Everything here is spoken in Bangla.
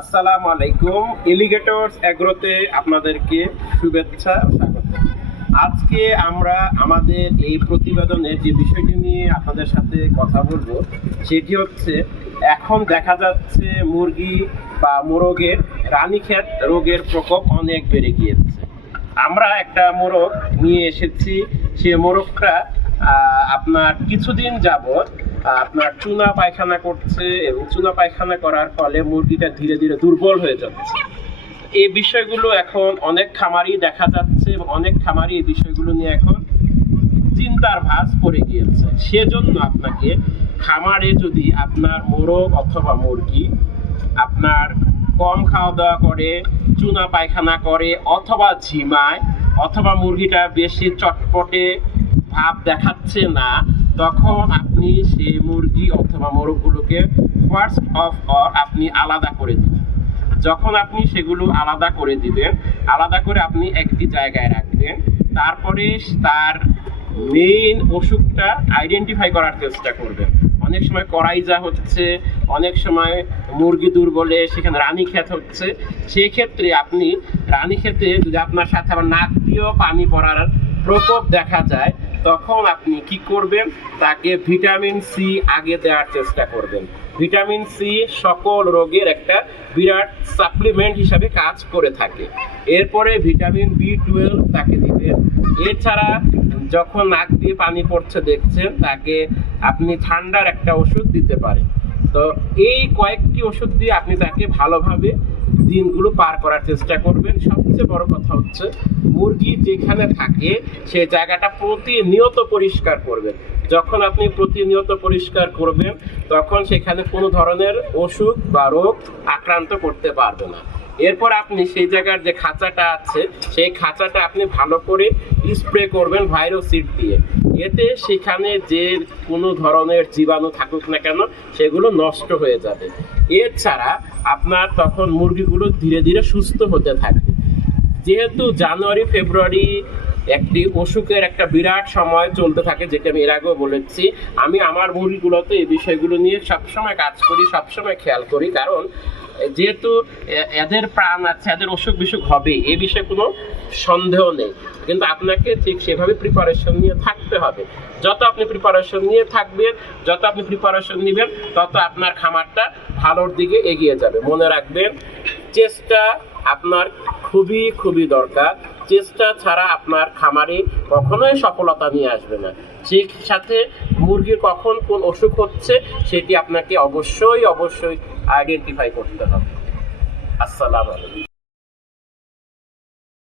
আসসালামু আলাইকুম। এলিগেটরস এগ্রোতে আপনাদেরকে শুভেচ্ছা ও স্বাগত। আজকে আমরা আমাদের এই প্রতিবেদনে যে বিষয়টি নিয়ে আপনাদের সাথে কথা বলবো সেটি হচ্ছে, এখন দেখা যাচ্ছে মুরগি বা মোরগের রানীক্ষেত রোগের প্রকোপ অনেক বেড়ে গিয়েছে। আমরা একটা মোরগ নিয়ে এসেছি। সে মোরগটা আপনার কিছুদিন যাবৎ আপনার চুনা পায়খানা করছে এবং চুনা পায়খানা করার ফলে মুরগিটা ধীরে ধীরে দুর্বল হয়ে যাচ্ছে। এই বিষয়গুলো এখন অনেক খামারি দেখা যাচ্ছে এবং অনেক খামারি এই বিষয়গুলো নিয়ে এখন চিন্তার ভাঁজ পড়ে গিয়েছে। সেজন্য আপনাকে খামারে যদি আপনার মোরগ অথবা মুরগি আপনার কম খাওয়া দাওয়া করে, চুনা পায়খানা করে অথবা ঝিমায়, অথবা মুরগিটা বেশি চটপটে ভাব দেখাচ্ছে না, তখন আপনি সেই মুরগি অথবা মোরগগুলোকে ফার্স্ট অফ অল আপনি আলাদা করে দিবেন। যখন আপনি সেগুলো আলাদা করে দিবেন, আলাদা করে আপনি একটি জায়গায় রাখবেন, তারপরে তার মেইন অসুখটা আইডেন্টিফাই করার চেষ্টা করবেন। অনেক সময় করাইজা হচ্ছে, অনেক সময় মুরগি দুর্বলে সেখানে রানীক্ষেত হচ্ছে। সেই ক্ষেত্রে আপনি রানীক্ষেতে যদি আপনার সাথে আবার নাক দিয়েও পানি পড়ার প্রকোপ দেখা যায়, তখন আপনি কি করবেন, তাকে ভিটামিন সি আগে দেওয়ার চেষ্টা করবেন। ভিটামিন সি সকল রোগের একটা বিরাট সাপ্লিমেন্ট হিসাবে কাজ করে থাকে। এরপরে ভিটামিন B12 তাকে দিবেন। এছাড়া যখন নাক দিয়ে পানি পড়ছে দেখছেন, তাকে আপনি ঠান্ডার একটা ওষুধ দিতে পারেন। তো এই কয়েকটি ওষুধ দিয়ে আপনি তাকে ভালোভাবে দিনগুলো পার করার চেষ্টা করবেন। সবচেয়ে বড় কথা হচ্ছে, মুরগি যেখানে থাকে সেই জায়গাটা প্রতিনিয়ত পরিষ্কার করবেন। যখন আপনি প্রতিনিয়ত পরিষ্কার করবেন, তখন সেখানে কোনো ধরনের অসুখ বা রোগ আক্রান্ত করতে পারবে না। এরপর আপনি সেই জায়গার যে খাঁচাটা আছে, সেই খাঁচাটা আপনি ভালো করে স্প্রে করবেন ভাইরোসিড দিয়ে। এতে সেখানে যে কোনো ধরনের জীবাণু থাকুক না কেন, সেগুলো নষ্ট হয়ে যাবে। এছাড়া আপনার তখন মুরগিগুলো ধীরে ধীরে সুস্থ হতে থাকবে। যেহেতু জানুয়ারি ফেব্রুয়ারি একটি অসুখের একটা বিরাট সময় চলতে থাকে, যেটা আমি এর আগেও বলেছি, আমি আমার মুরগিগুলোতে এই বিষয়গুলো নিয়ে সবসময় কাজ করি, সবসময় খেয়াল করি। কারণ যেহেতু এদের প্রাণ আছে, এদের অসুখ বিসুখ হবে, এ বিষয়ে কোনো সন্দেহ নেই। কিন্তু আপনাকে ঠিক সেভাবে প্রিপারেশন নিয়ে থাকতে হবে। যত আপনি প্রিপারেশন নিয়ে থাকবেন, যত আপনি প্রিপারেশন নেবেন, তত আপনার খামারটা ভালোর দিকে এগিয়ে যাবে। মনে রাখবেন, চেষ্টা আপনার খুবই খুবই দরকার। চেষ্টা ছাড়া আপনার খামারে কখনোই সফলতা নিয়ে আসবে না। সেই সাথে মুরগির কখন কোন অসুখ হচ্ছে সেটি আপনাকে অবশ্যই আইডেন্টিফাই করতে হবে। আসসালামু আলাইকুম।